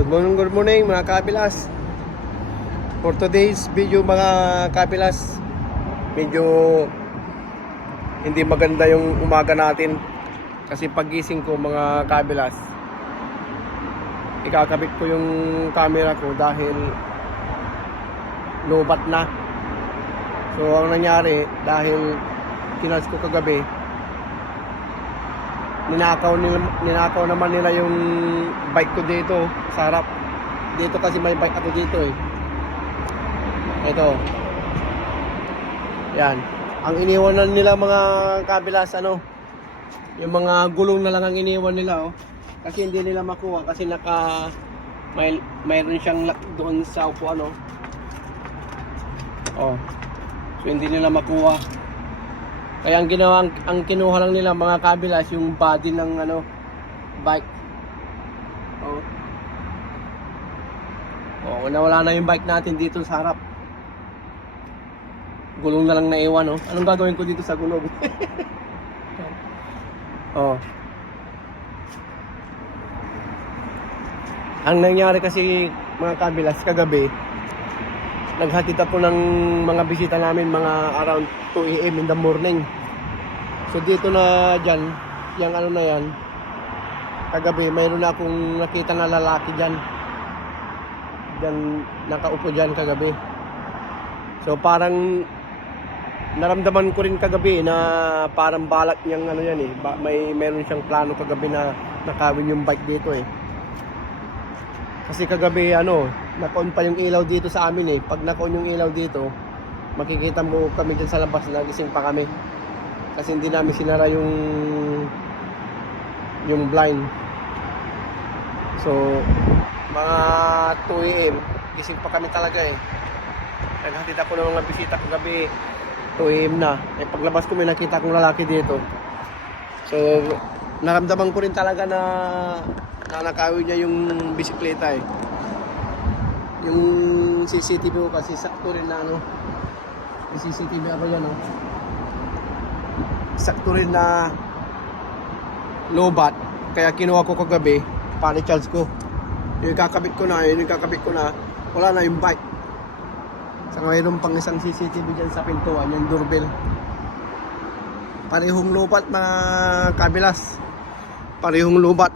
Good morning mga kabilas. For today's video mga kabilas, medyo hindi maganda yung umaga natin. Kasi pagising ko mga kabilas, ikakabit ko yung camera ko dahil lobat na. So ang nangyari, dahil kinals ko kagabi, ninakaw naman nila yung bike ko dito sa harap. Dito kasi may bike ako dito eh. Ito. Yan. Ang iniwanan nila mga kabilas, yung mga gulong na lang ang iniwan nila oh. Kasi hindi nila makuha kasi mayroon siyang lock doon sa upuan oh. Oh. So hindi nila makuha. Kaya ang kinuha lang nila mga kabilas yung body ng bike. Oh. Oh, nawala na yung bike natin dito sa harap. Gulong na lang naiwan oh. Anong gagawin ko dito sa gulong? Oh. Ang nangyari kasi mga kabilas kagabi, naghatid ako ng mga bisita namin mga around 2 AM in the morning. So dito na dyan, yung na yan, kagabi mayroon na akong nakita na lalaki dyan. Dyan, nakaupo dyan kagabi. So parang naramdaman ko rin kagabi na parang balak niyang yan eh. Mayroon siyang plano kagabi na nakawin yung bike dito eh. Kasi kagabi naka-on pa yung ilaw dito sa amin eh. Pag naka-on yung ilaw dito, makikita mo kami dyan sa labas, nagising pa kami. Kasi hindi namin sinara yung blind. So, mga 2 AM, gising pa kami talaga eh. Naghatid ako ng mga bisita kagabi, 2 AM na. Eh paglabas ko may nakita akong lalaki dito. So, naramdaman ko rin talaga na nakawin niya yung bisikleta eh. Yung CCTV ko kasi sakto rin na yung CCTV ako yan sakto rin na lobat. Kaya kinuha ko kagabi, pa-recharge ko. Yung kakabit ko na, wala na yung bike. Sa mayroon pang isang CCTV dyan sa pintuan, yung doorbell. Parehong lobat mga kabilas. Parehong lobat.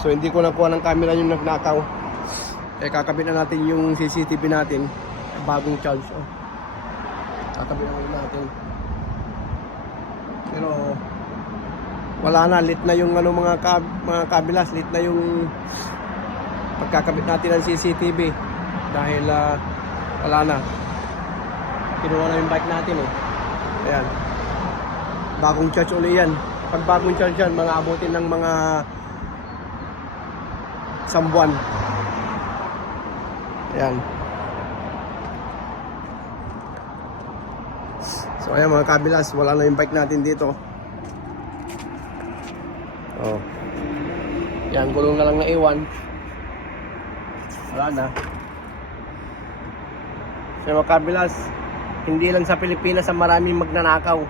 So hindi ko nakuha ng camera yung nagnakaw. Kakabit na natin yung CCTV natin. Bagong charge. Kakabit na natin. Pero wala na, lit na yung mga kabilas, lit na yung pagkakabit natin ng CCTV. Dahil wala na. Kinuha na yung bike natin eh. Ayan. Bagong charge ulit yan. Pag bagong charge yan, mga abutin ng mga sambuan. Ayan. So ayan mga kabilas, wala na yung bike natin dito. Oh. Yan, gulong na lang na iwan. Wala na. So mga kabilas, hindi lang sa Pilipinas ang maraming magnanakaw.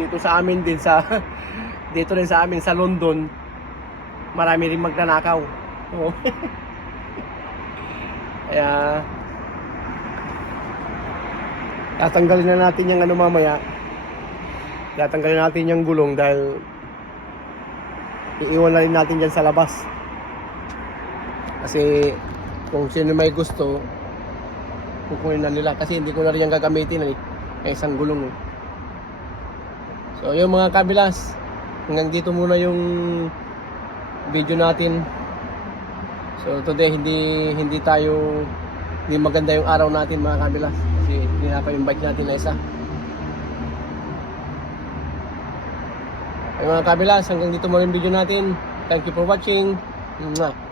Dito sa amin din dito rin sa amin sa London, marami rin magnanakaw. Oh. Kaya tatanggalin na natin yung mamaya. Tatanggalin natin yung gulong dahil iiwan na rin natin dyan sa labas. Kasi kung sino may gusto, kukunin na nila. Kasi hindi ko na rin yung gagamitin eh. Isang gulong eh. So yung mga kabilas, hanggang dito muna yung video natin. So today hindi maganda yung araw natin mga kabilas. Kasi hinapa yung bike natin na isa. Ay mga kabilas, hanggang dito muna yung video natin. Thank you for watching. Mwah.